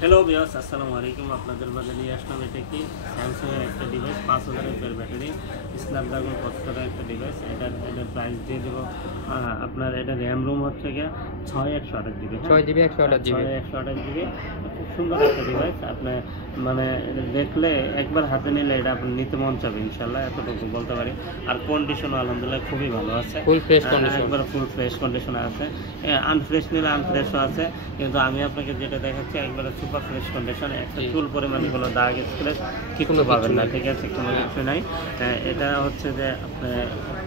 Hello viewers, আসসালামু আলাইকুম। আপনাদের মাঝে নিয়ে আসলাম এটা কি স্যামসাংয়ের একটা ডিভাইস, 5000 এর ব্যাটারি, স্ন্যাপড্রাগন প্রসেসরের একটা ডিভাইস। এটার প্রাইস দিয়ে দেবো আপনার। এটা র্যাম রুম হচ্ছে গিয়ে 6128 জিবি, 6 জিবি 128 জিবি। 6128 জিবি। খুব সুন্দর একটা ডিভাইস। আপনি মানে দেখলে একবার হাতে নিলে এটা আপনি নিতে মন চাবে ইনশাল্লাহ, এতটুকু বলতে পারি। আর কন্ডিশনও আলহামদুলিল্লাহ খুবই ভালো আছে, ফুল ফ্রেশ কন্ডিশন, একবার ফুল ফ্রেশ কন্ডিশনে আছে। আনফ্রেশ নিলে আনফ্রেশও আছে, কিন্তু আমি আপনাকে যেটা দেখাচ্ছি একবারে সুপার ফ্রেশ কন্ডিশন। একটা চুল পরিমাণে কোনো দাগ স্ক্র্যাচ কিছু পাবেন না, ঠিক আছে? কোনো কিছু নাই। এটা হচ্ছে যে আপনি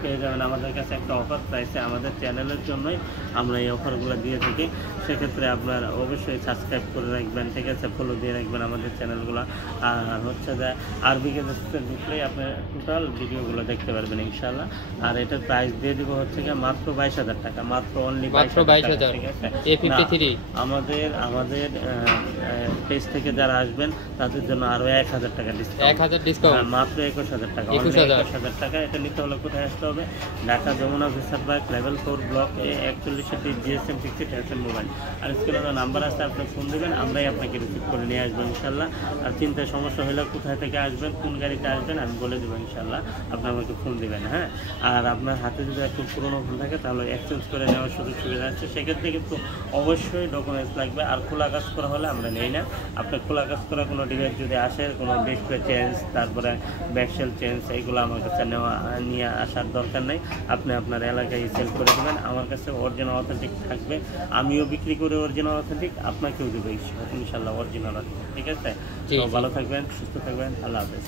পেয়ে যাবেন আমাদের কাছে একটা অফার প্রাইসে। আমাদের চ্যানেলের জন্যই আমরা এই অফারগুলো দিয়ে থাকি। সেক্ষেত্রে আপনার অবশ্যই সাবস্ক্রাইব করে রাখবেন, ঠিক আছে? ফলো দিয়ে রাখবেন আমাদের চ্যানেলগুলো। আর হচ্ছে যে আরবিকে ঢুকলেই আপনি টোটাল ভিডিওগুলো দেখতে পারবেন ইনশাল্লাহ। আর এটার প্রাইস দিয়ে দিব হচ্ছে গিয়ে মাত্র 22000 টাকা, মাত্র অনলি 22000 টাকা, ঠিক আছে? আমাদের পেজ থেকে যারা আসবেন তাদের জন্য আরো 1000 টাকা ডিসকাউন্ট, মাত্র 21000 টাকা, 21000 টাকা। এটা নিতে হলে কোথায় আসতে হবে? Dhaka Jamuna future park level 4 block A 41 GSM 60 mobile. আর স্ক্রিনে নাম্বার আছে, আপনি ফোন দেবেন, আমরাই আপনাকে রিসিভ করে নিয়ে আসবো ইনশাল্লাহ। আর চিন্তায় সমস্যা হলে কোথায় থেকে আসবেন, কোন গাড়িতে আসবেন আমি বলে দেবো ইনশাল্লাহ, আপনি আমাকে ফোন দেবেন। হ্যাঁ, আর আপনার হাতে যদি একটু পুরোনো ফোন থাকে তাহলে এক্সচেঞ্জ করে নেওয়ার সুযোগ সুবিধা আছে। সেক্ষেত্রে কিন্তু অবশ্যই ডকুমেন্টস লাগবে। আর খোলা কাজ করা হলে আমরা নেই না। আপনার খোলা কাজ করা কোনো ডিভাইস যদি আসে, কোনো ডিসপ্লে চেঞ্জ, তারপরে ব্যাকসেল চেঞ্জ, এইগুলো আমার কাছে নিয়ে আসার দরকার নেই। আপনি আপনার এলাকায় সেল করে দেবেন, আমার কাছে অরিজিনাল অথেন্টিক থাকবে। আমিও বিক্রি করে অরিজিনাল অথেন্টিক, আপনাকেও দেবো ইনশাল্লাহ অরিজিনাল, ঠিক আছে? তো ভালো থাকবেন, সুস্থ থাকবেন, আল্লাহ হাফেজ।